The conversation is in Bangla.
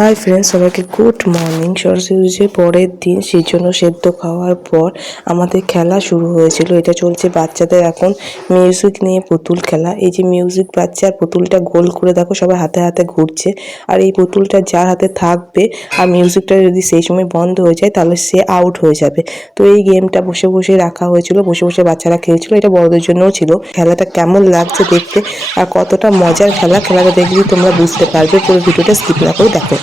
হাই ফ্রেন্ডস সবাইকে গুড মর্নিং সরস্বতী পুজোর পরের দিন সেই জন্য সেদ্ধ খাওয়ার পর আমাদের খেলা শুরু হয়েছিল। এটা চলছে বাচ্চাদের এখন মিউজিক নিয়ে পুতুল খেলা। এই যে মিউজিক বাচ্চার পুতুলটা গোল করে দেখো সবাই হাতে হাতে ঘুরছে। আর এই পুতুলটা যার হাতে থাকবে আর মিউজিকটা যদি সেই সময় বন্ধ হয়ে যায় তাহলে সে আউট হয়ে যাবে। তো এই গেমটা বসে বসে রাখা হয়েছিল, বসে বসে বাচ্চারা খেলছিল। এটা বড়দের জন্যও ছিল। খেলাটা কেমন লাগছে দেখতে আর কতটা মজার খেলা, খেলাটা দেখলেই তোমরা বুঝতে পারবে। পুরো ভিডিওটা স্কিপ না করে দেখো।